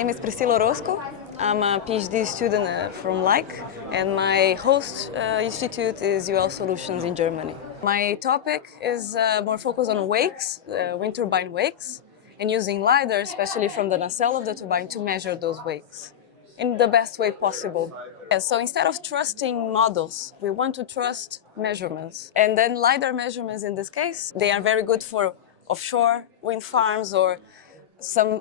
name is Priscila Orozco. I'm a PhD student from LIKE, and my host institute is UL Solutions in Germany. My topic is more focused on wakes, wind turbine wakes, and using Lidar, especially from the nacelle of the turbine, to measure those wakes in the best way possible. So instead of trusting models, we want to trust measurements. And then Lidar measurements in this case, they are very good for offshore wind farms or some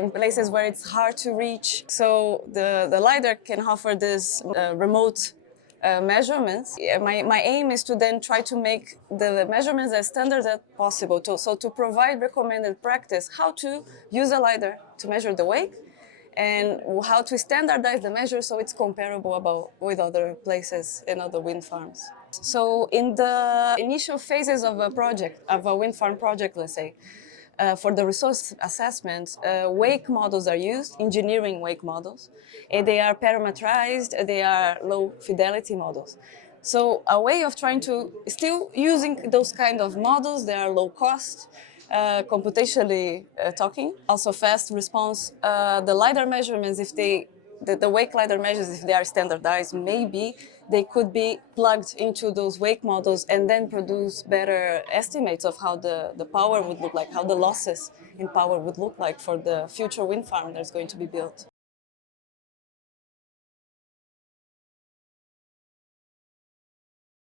in places where it's hard to reach. So the Lidar can offer this remote measurements. My aim is to then try to make the measurements as standard as possible. So to provide recommended practice, how to use a Lidar to measure the wake, and how to standardize the measure so it's comparable with other places and other wind farms. So in the initial phases of a project, of a wind farm project, let's say, for the resource assessment, wake models are used, engineering wake models, and they are parameterized, they are low fidelity models. So a way of trying to, still using those kind of models, they are low cost, computationally talking, also fast response. The Lidar measurements, if the wake Lidar measures, if they are standardized, maybe they could be plugged into those wake models and then produce better estimates of how the power would look like, how the losses in power would look like for the future wind farm that's going to be built.